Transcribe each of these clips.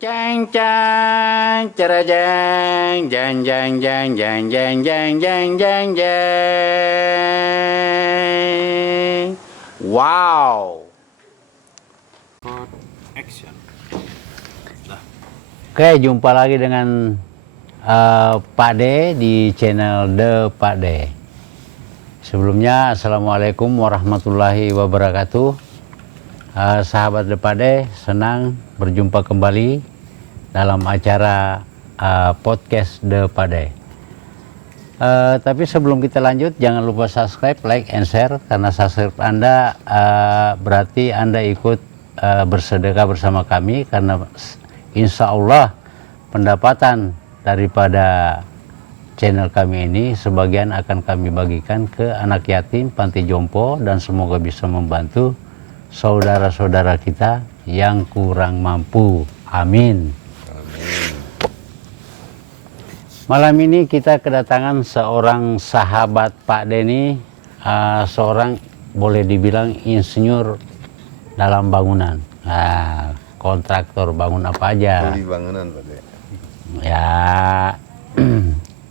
Jang jang cara jang jang jang jang jang jang jang jang jang jang. Wow. Action. Oke, jumpa lagi dengan Pak De di channel The Pak De. Sebelumnya, Assalamualaikum warahmatullahi wabarakatuh. Sahabat The Pak De, senang berjumpa kembali dalam acara podcast The Pak De. Tapi sebelum kita lanjut, jangan lupa subscribe, like, and share. Karena subscribe Anda berarti Anda ikut bersedekah bersama kami. Karena insya Allah pendapatan daripada channel kami ini sebagian akan kami bagikan ke anak yatim, panti jompo, dan semoga bisa membantu saudara-saudara kita yang kurang mampu. Amin. Malam ini kita kedatangan seorang sahabat Pak Denny, seorang boleh dibilang insinyur dalam bangunan. Nah, kontraktor bangun apa aja. Kuli bangunan Pak De. Ya,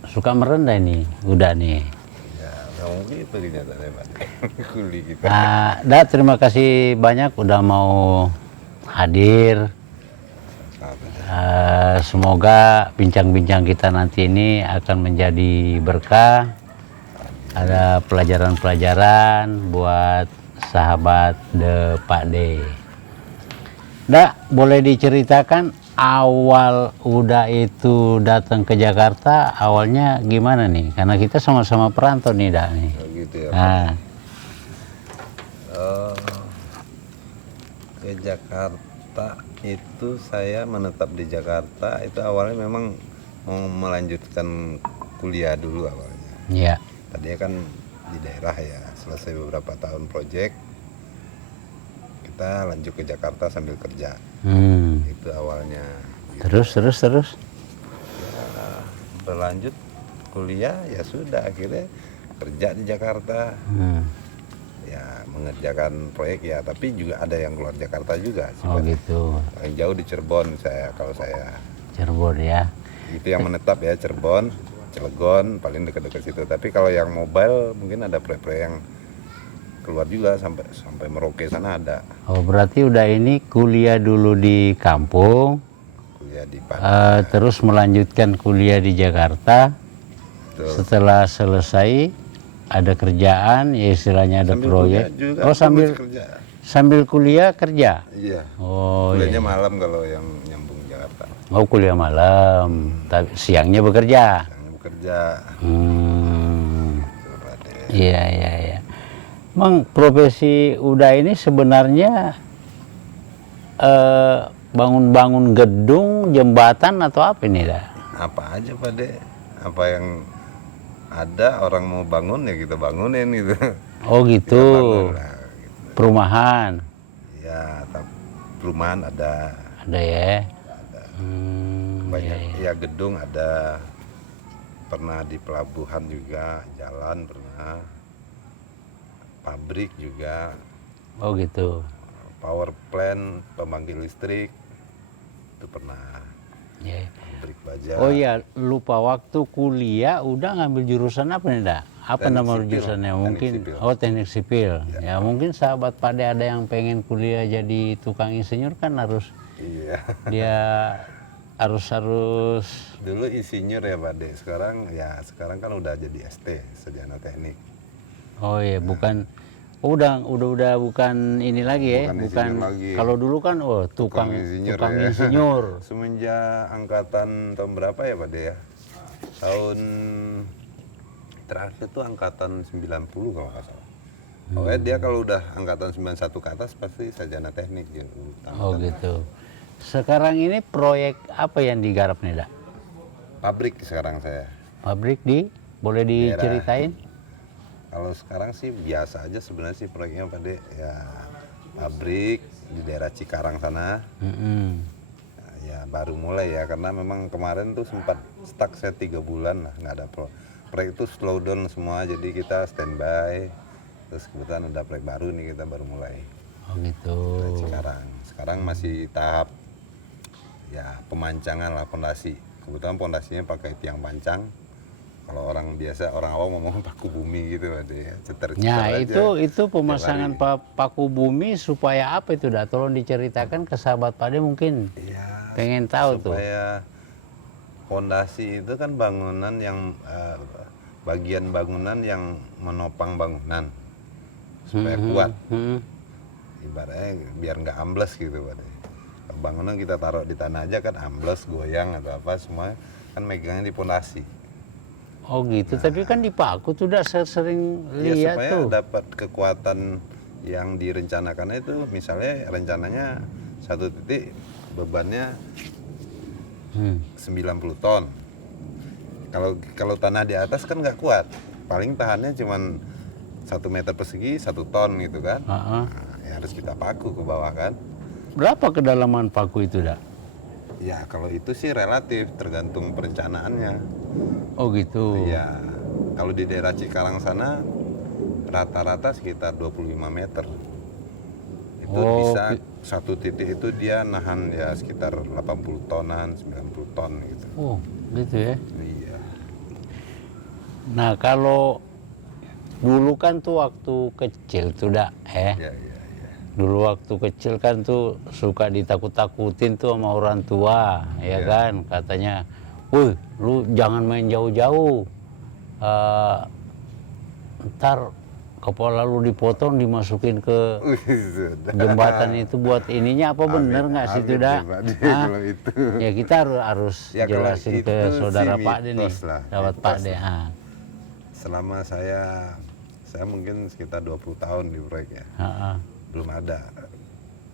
suka merendah ini, udah nih. Ya, nggak mungkin itu kenyataannya Pak De. Kuli kita. Terima kasih banyak udah mau hadir. Semoga bincang-bincang kita nanti ini akan menjadi berkah. Ada pelajaran-pelajaran buat sahabat The Pak De. Boleh diceritakan awal udah itu datang ke Jakarta, awalnya gimana nih? Karena kita sama-sama perantau nih, nih. Oh, gitu ya. Ke Jakarta itu saya menetap di Jakarta itu awalnya memang mau melanjutkan kuliah dulu awalnya. Iya. Tadinya kan di daerah ya, selesai beberapa tahun proyek kita lanjut ke Jakarta sambil kerja. Itu awalnya. Gitu. Terus. Ya, berlanjut kuliah ya sudah akhirnya kerja di Jakarta. Ya mengerjakan proyek ya, tapi juga ada yang keluar Jakarta juga. Oh gitu. Paling jauh di Cirebon kalau saya. Cirebon ya. Itu yang menetap ya, Cirebon, Cilegon, paling dekat-dekat situ. Tapi kalau yang mobile mungkin ada proyek-proyek yang keluar juga sampai Merauke sana ada. Oh berarti udah ini kuliah dulu di kampung, Kuliah di Padang. terus melanjutkan kuliah di Jakarta. Betul. Setelah selesai ada kerjaan, ya istilahnya ada proyek. Juga, oh sambil kuliah kerja. Iya. Oh kuliahnya iya. malam kalau yang nyambung Jakarta. Oh kuliah malam, tapi siangnya bekerja. Yang bekerja. Iya. Emang profesi udah ini sebenarnya bangun-bangun gedung, jembatan atau apa ini dah? Apa aja Pak De? Apa yang ada orang mau bangun ya kita bangunin gitu. Oh gitu. Kita bangun lah, gitu. Perumahan. Ya, perumahan ada. Ada ya. Ada. Banyak ya gedung ada. Pernah di pelabuhan juga, jalan pernah. Pabrik juga. Oh gitu. Power plant, pembangkit listrik itu pernah. Yeah. Pabrik baja. Oh iya, lupa waktu kuliah udah ngambil jurusan apa nih dah? Apa Teknik nama sipil. jurusannya? Teknik Mungkin sipil. teknik sipil. Ya mungkin sahabat Pade ada yang pengen kuliah jadi tukang insinyur kan harus Iya. dia harus Dulu insinyur ya Pak De. Sekarang kan udah jadi ST, sarjana teknik. Oh iya, bukan udah bukan ini lagi ya, bukan lagi. kalau dulu kan tukang insinyur. Semenjak angkatan tahun berapa ya Pak De ya? Tahun terakhir itu angkatan 90 kalau nggak salah. Pokoknya dia kalau udah angkatan 91 ke atas pasti sarjana teknik gitu. Oh gitu. Sekarang ini proyek apa yang digarap nih dak? Pabrik sekarang saya. Pabrik boleh diceritain? Kalau sekarang sih biasa aja sebenarnya sih proyeknya Pak De. Ya pabrik di daerah Cikarang sana. Ya baru mulai ya karena memang kemarin tuh sempat stuck saya 3 bulan lah nggak ada proyek itu slow down semua jadi kita standby. Terus kebetulan ada proyek baru nih kita baru mulai. Oh gitu. Cikarang. Sekarang masih tahap ya pemancangan lah pondasi. Kebetulan pondasinya pakai tiang pancang. Kalau orang biasa, orang awam ngomong paku bumi gitu Pak De. Ya aja. itu pemasangan paku bumi supaya apa itu dah? Tolong diceritakan ke sahabat Pak De mungkin Ya, pengen tahu tuh. supaya pondasi itu kan bangunan yang bagian bangunan yang menopang bangunan supaya kuat. Ibaratnya biar nggak ambles gitu Pak De. Bangunan kita taruh di tanah aja kan ambles, goyang atau apa semua kan megangnya di pondasi. Oh gitu, tapi kan di paku tuh udah sering Ya lihat supaya tuh. dapat kekuatan yang direncanakan itu, misalnya rencananya satu titik bebannya 90 ton. Kalau tanah di atas kan nggak kuat, paling tahannya cuman 1 meter persegi 1 ton gitu kan. Heeh. Nah, ya harus kita paku ke bawah kan. Berapa kedalaman paku itu dah? Ya kalau itu sih relatif tergantung perencanaannya. Oh gitu. Ya kalau di daerah Cikarang sana rata-rata sekitar 25 meter. Itu bisa satu titik itu dia nahan ya sekitar 80 tonan, 90 ton gitu. Oh gitu ya. Iya. Nah kalau dulu kan tuh waktu kecil tuh dah Iya, iya, iya. Dulu waktu kecil kan tuh suka ditakut-takutin tuh sama orang tua, ya kan, katanya, "Wih, lu jangan main jauh-jauh, ntar kepala lu dipotong dimasukin ke jembatan itu buat ininya apa bener nggak sih itu dah?" Kalau itu. Ya kita harus Ya, kalau jelasin itu ke sih saudara Pak De nih, mitos lah, sahabat mitos Pak De. lah. Selama saya mungkin sekitar 20 tahun di proyek ya. Belum ada.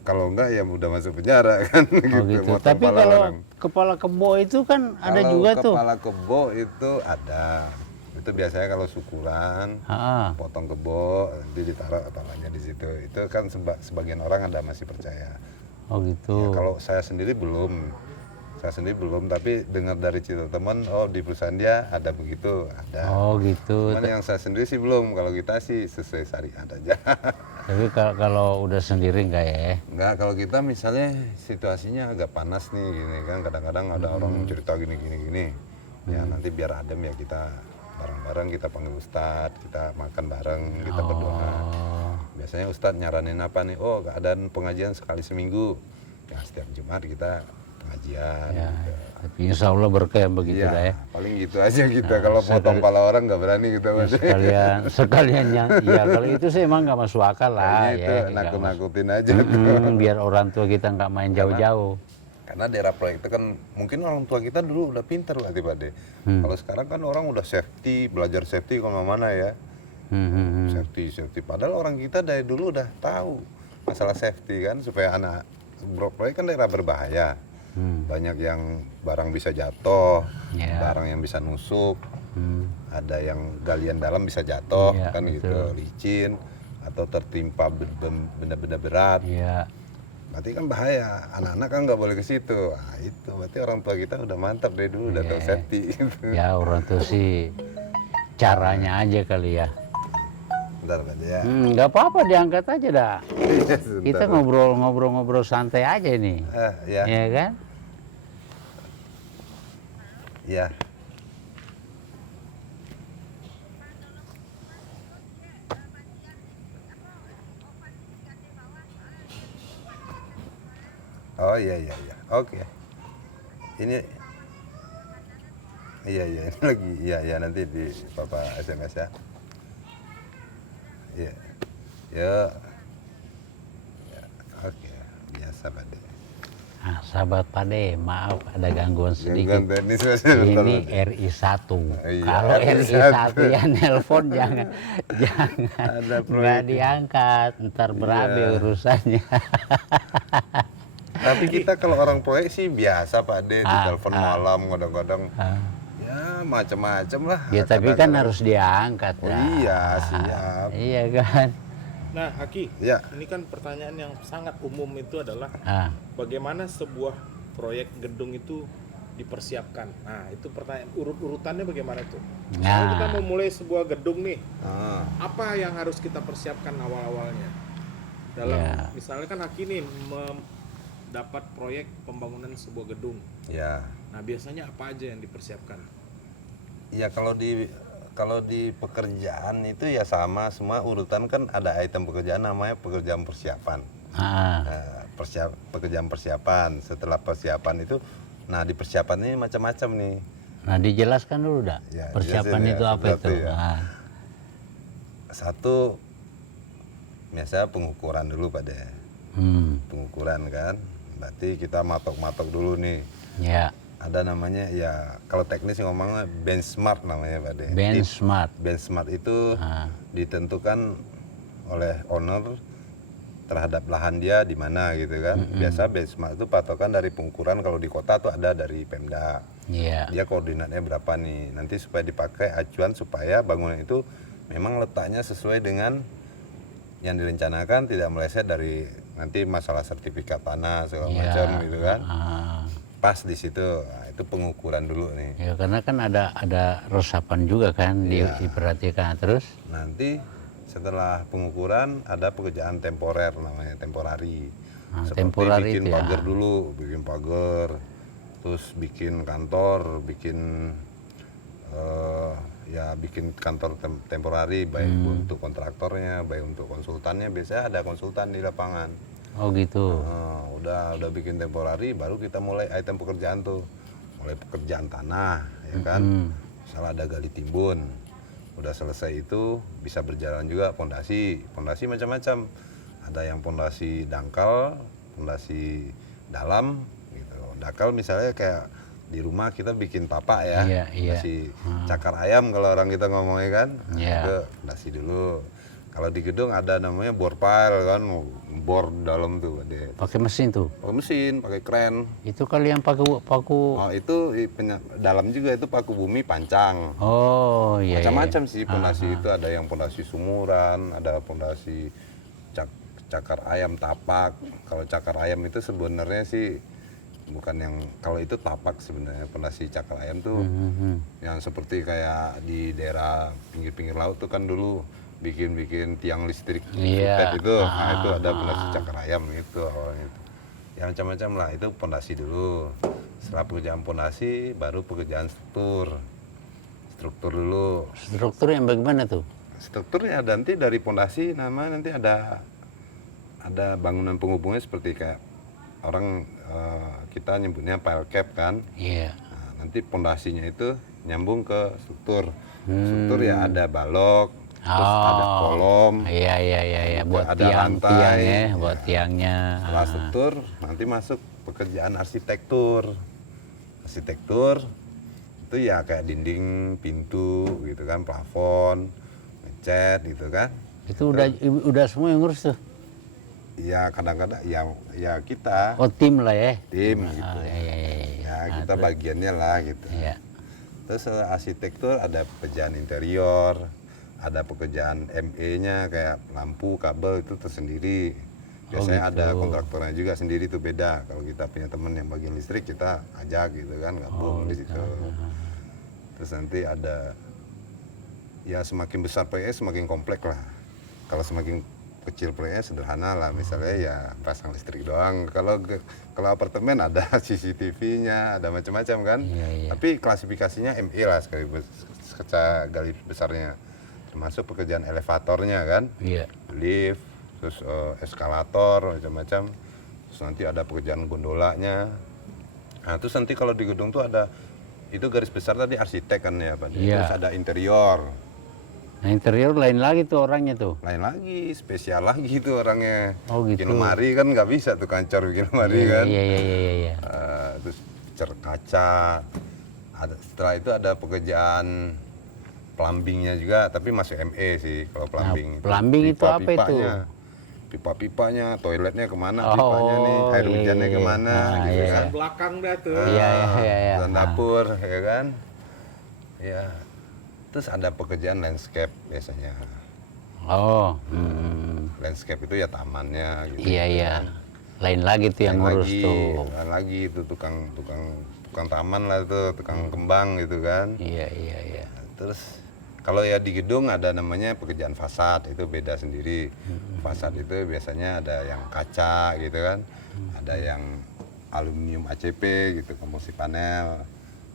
Kalau enggak ya udah masuk penjara kan Oh gitu. Tapi kalau kepala kebo itu kan ada juga tuh. Kepala kebo itu ada. Itu biasanya kalau syukuran, potong kebo, nanti ditaruh tangannya di situ. Itu kan sebagian orang ada masih percaya. Oh gitu. Ya, kalau saya sendiri belum. Tapi dengar dari cerita teman, oh di perusahaan dia ada begitu, ada. Oh gitu. Cuman yang saya sendiri sih belum. Kalau kita sih sesuai syariat aja. Tapi kalau udah sendiri enggak ya? Enggak, kalau kita misalnya situasinya agak panas nih gini kan, kadang-kadang ada orang cerita gini. Ya nanti biar adem ya kita bareng-bareng, kita panggil ustadz, kita makan bareng, kita berdoa. Biasanya ustadz nyaranin apa nih? Oh, keadaan pengajian sekali seminggu. Ya setiap Jumat kita pengajian. Ya, gitu. tapi insya Allah berkah yang begitu Iya, dah ya. paling gitu aja kita. Kalau potong pala orang nggak berani kita. Sekalian ya kalau itu sih emang nggak masuk akal lah Itu ya. nakut-nakutin aja tuh. Biar orang tua kita nggak main jauh-jauh. Karena daerah proyek itu kan mungkin orang tua kita dulu udah pinter lah Pak De. Kalau sekarang kan orang udah safety, belajar safety kemana-mana ya. Safety. Padahal orang kita dari dulu udah tahu masalah safety kan, supaya anak proyek kan daerah berbahaya. Banyak yang barang bisa jatuh, barang yang bisa nusuk, ada yang galian dalam bisa jatuh, kan gitu, licin atau tertimpa benda-benda berat. Berarti kan bahaya, anak-anak kan nggak boleh ke situ. Nah, itu berarti orang tua kita udah mantap dari dulu, udah tahu safety. Gitu. Ya orang tua sih caranya aja kali ya. Bentar Pak ya. Nggak apa-apa, diangkat aja dah. Kita ngobrol-ngobrol santai aja nih. Ya. Ya kan? Ya. Oh iya. Oke. Ini iya ini lagi ya nanti di Papa SMS ya. Iya. Ya. Oke, biasa Pak De. Nah, sahabat Pak De, maaf ada gangguan sedikit. Gangguan teknis, Ini RI1. Iya, Kalau RI1 ya nelpon jangan nggak diangkat, ntar berabe urusannya. Tapi kita kalau orang proyek sih biasa Pak De, di telepon malam kadang-kadang. Ya macam-macam lah. Ya tapi kan harus diangkat. Iya, siap. Iya kan. Nah, Aki, Ya. ini kan pertanyaan yang sangat umum itu adalah bagaimana sebuah proyek gedung itu dipersiapkan. Nah, itu pertanyaan urut-urutannya bagaimana tuh? Kalau kita mau mulai sebuah gedung nih, apa yang harus kita persiapkan awal-awalnya? Dalam misalnya kan Aki nih dapat proyek pembangunan sebuah gedung. Ya. Nah, biasanya apa aja yang dipersiapkan? Ya kalau di pekerjaan itu ya sama semua urutan kan ada item pekerjaan namanya pekerjaan persiapan. Pekerjaan persiapan. Setelah persiapan itu, nah di persiapan ini macam-macam nih. Nah, dijelaskan dulu dah. Ya, Persiapan jelasin itu ya, apa itu? ya. Satu, biasa pengukuran dulu Pak De. Pengukuran kan, berarti kita matok-matok dulu nih. Ya. Ada namanya ya kalau teknis ngomongnya benchmark namanya Pak De. Benchmark. Benchmark itu ditentukan oleh owner terhadap lahan dia di mana gitu kan. Biasa benchmark itu patokan dari pengukuran, kalau di kota tuh ada dari Pemda. Dia koordinatnya berapa nih. Nanti supaya dipakai acuan supaya bangunan itu memang letaknya sesuai dengan yang direncanakan, tidak meleset dari nanti masalah sertifikat tanah segala macam gitu kan. Pas di situ, nah, itu pengukuran dulu nih. Ya, karena kan ada resapan juga kan diperhatikan. Terus nanti setelah pengukuran ada pekerjaan temporer namanya, temporari. Seperti bikin pagar dulu, bikin pagar, terus bikin kantor, bikin bikin kantor temporari, baik untuk kontraktornya, baik untuk konsultannya. Biasanya ada konsultan di lapangan. Oh gitu. Udah bikin temporari, baru kita mulai item pekerjaan tuh. Mulai pekerjaan tanah, ya kan. Misalnya ada gali timbun. Udah selesai itu bisa berjalan juga pondasi. Pondasi macam-macam. Ada yang pondasi dangkal, pondasi dalam gitu. Dangkal misalnya kayak di rumah kita bikin tapak ya. Pondasi cakar ayam kalau orang kita ngomongnya kan. Itu pondasi dulu. Kalau di gedung ada namanya bor pile kan, bor dalam tuh. Pakai mesin tuh? Pakai mesin, pakai kren. Itu kali yang paku? Oh itu dalam juga itu paku bumi pancang. Oh iya. Macam-macam sih pondasi itu, ada yang pondasi sumuran, ada pondasi cakar ayam tapak. Kalau cakar ayam itu sebenarnya sih bukan yang, kalau itu tapak sebenarnya. Pondasi cakar ayam tuh yang seperti kayak di daerah pinggir-pinggir laut tuh kan dulu bikin tiang listrik itu. Nah itu ada pondasi cakar ayam itu awalnya itu. Ya macam-macam lah, itu pondasi dulu. Setelah pekerjaan pondasi baru pekerjaan struktur dulu. Struktur yang bagaimana tuh? Strukturnya nanti dari pondasi nanti ada bangunan penghubungnya, seperti kayak orang kita nyebutnya pile cap kan. Nah, nanti pondasinya itu nyambung ke struktur. Struktur ya ada balok, terus ada kolom, buat ada lantai, buat tiangnya. Setelah struktur nanti masuk pekerjaan arsitektur. Arsitektur itu ya kayak dinding, pintu gitu kan, plafon, ngecat gitu kan. Itu udah semua yang ngurus tuh? Ya kadang-kadang ya kita. Oh tim lah ya? Tim gitu. Kita bagiannya lah gitu. Terus arsitektur ada pekerjaan interior, ada pekerjaan ME-nya kayak lampu, kabel itu tersendiri. Biasanya ada kontraktornya juga sendiri, tuh beda. Kalau kita punya teman yang bagian listrik, kita ajak gitu kan, gabung di situ. Terus nanti ada, ya semakin besar proyeknya semakin kompleks lah. Kalau semakin kecil proyeknya sederhana lah, misalnya ya pasang listrik doang. Kalau apartemen ada CCTV-nya, ada macam-macam kan. Tapi klasifikasinya ME lah sekali gali besarnya. Termasuk pekerjaan elevatornya kan, lift, terus eskalator macam-macam. Terus nanti ada pekerjaan gondolanya. Nah terus nanti kalau di gedung tuh ada, itu garis besar tadi arsitek kan ya Pak. Terus ada interior. Nah interior lain lagi tuh orangnya tuh? Lain lagi, spesial lagi tuh orangnya. Gitu. Bikin lemari kan nggak bisa tuh kancor bikin lemari kan. Terus cer kaca. Setelah itu ada pekerjaan plumbingnya juga, tapi masih ME sih kalau plumbing. Plumbing itu apa itu? Pipa-pipanya, toiletnya kemana, pipanya nih, air hujannya kemana, gitu kan. Belakang dah tuh. Dan dapur, ya kan. Ya. Terus ada pekerjaan landscape biasanya. Landscape itu ya tamannya. Gitu, kan. Lain lagi tuh yang ngurus tuh. Lain lagi itu tukang taman lah tuh, tukang kembang gitu kan. Terus kalau ya di gedung ada namanya pekerjaan fasad, itu beda sendiri. Fasad itu biasanya ada yang kaca gitu kan. ada yang aluminium ACP gitu, komposi panel.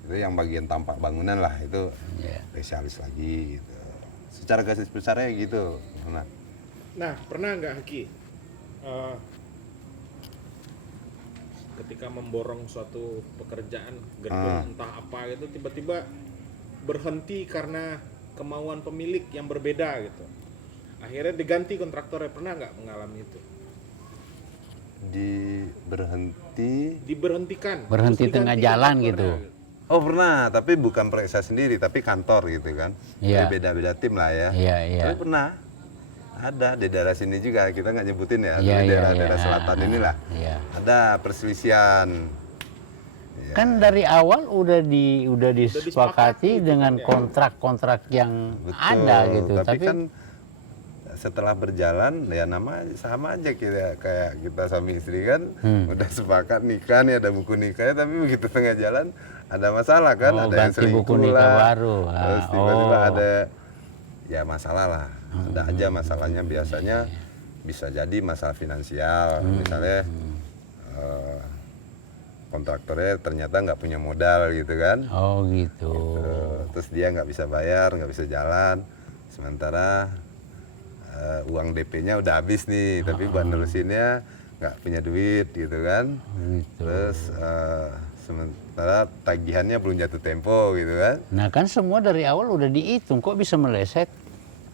Itu yang bagian tampak bangunan lah, itu spesialis lagi gitu. Secara garis besarnya gitu. Nah, pernah nggak Haki ketika memborong suatu pekerjaan gedung entah apa gitu, tiba-tiba berhenti karena kemauan pemilik yang berbeda gitu, akhirnya diganti kontraktornya, pernah nggak mengalami itu? Diberhentikan, berhenti terus tengah diganti jalan kontraktornya, gitu. Oh pernah, tapi bukan proyek saya sendiri, tapi kantor gitu kan. Iya. Beda-beda tim lah ya. Iya, iya. Tapi pernah ada di daerah sini juga, kita nggak nyebutin ya, Iya, tapi iya, daerah iya. selatan inilah. Iya. Ada perselisihan. Ya. Kan dari awal udah disepakati disepakati dengan kan ya. kontrak-kontrak yang Betul. ada gitu. Tapi kan setelah berjalan ya nama sama aja kayak kita suami istri kan udah sepakat nikah nih, ada buku nikahnya, tapi begitu tengah jalan ada masalah kan, ada yang ganti buku selingkuh nikah lah, baru. terus tiba-tiba ada ya masalah lah, ada aja masalahnya. Biasanya bisa jadi masalah finansial, misalnya kontraktornya ternyata nggak punya modal gitu kan. Oh gitu. Terus dia nggak bisa bayar, nggak bisa jalan, sementara uang DP-nya udah habis nih, tapi buat nerusinnya nggak punya duit gitu kan. Gitu. Terus sementara tagihannya belum jatuh tempo gitu kan. Nah kan semua dari awal udah dihitung, kok bisa meleset?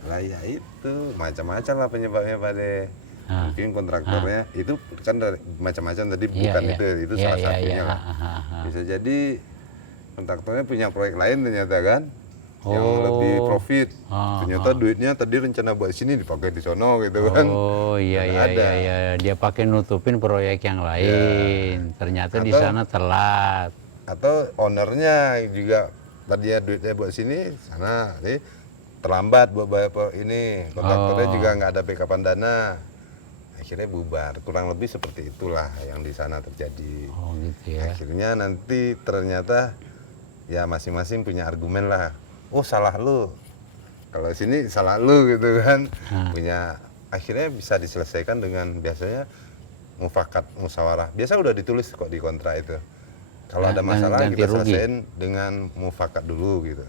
Lah ya itu macam-macam lah penyebabnya Pak De. Mungkin kontraktornya itu kan macam-macam tadi, bukan itu salah satunya lah. Bisa jadi kontraktornya punya proyek lain ternyata kan, yang lebih profit. Ternyata duitnya tadi rencana buat sini dipakai di sono gitu kan. Oh iya, dia pakai nutupin proyek yang lain. Ternyata di sana telat. Atau ownernya juga tadinya duitnya buat sini, sana nih terlambat buat bayar ini. Kontraktornya juga nggak ada backupan dana. Akhirnya bubar. Kurang lebih seperti itulah yang di sana terjadi. Oh gitu ya. Akhirnya nanti ternyata ya masing-masing punya argumen lah. Oh salah lu, kalau sini salah lu gitu kan. Punya, akhirnya bisa diselesaikan dengan biasanya mufakat musyawarah. Biasa udah ditulis kok di kontrak itu. Kalau ada masalah kita selesaiin dengan mufakat dulu gitu.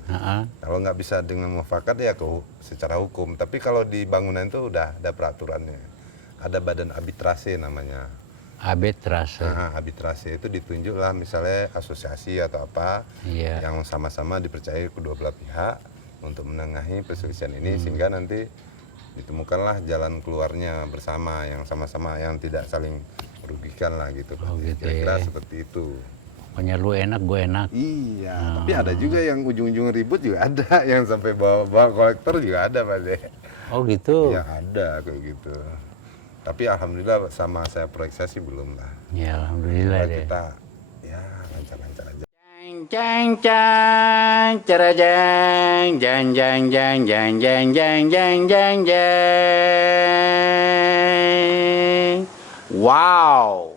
Kalau nggak bisa dengan mufakat ya secara hukum. Tapi kalau di bangunan itu udah ada peraturannya. Ada badan arbitrase namanya. Arbitrase. Arbitrase itu ditunjuk lah, misalnya asosiasi atau apa yang sama-sama dipercaya kedua belah pihak untuk menengahi perselisihan ini, sehingga nanti ditemukanlah jalan keluarnya bersama yang sama-sama, yang tidak saling merugikan lah gitu. Kira-kira seperti itu. Pokoknya lu enak, gue enak. Iya, tapi ada juga yang ujung-ujung ribut juga ada, yang sampai bawa kolektor juga ada Pak De. Oh gitu? Ya ada kayak gitu. Tapi alhamdulillah sama saya proyek saya sih belum lah. Ya alhamdulillah deh. Kita ya lancar-lancar aja. Jang jang cara jang jang jang jang jang jang jang jang jang jang. Wow.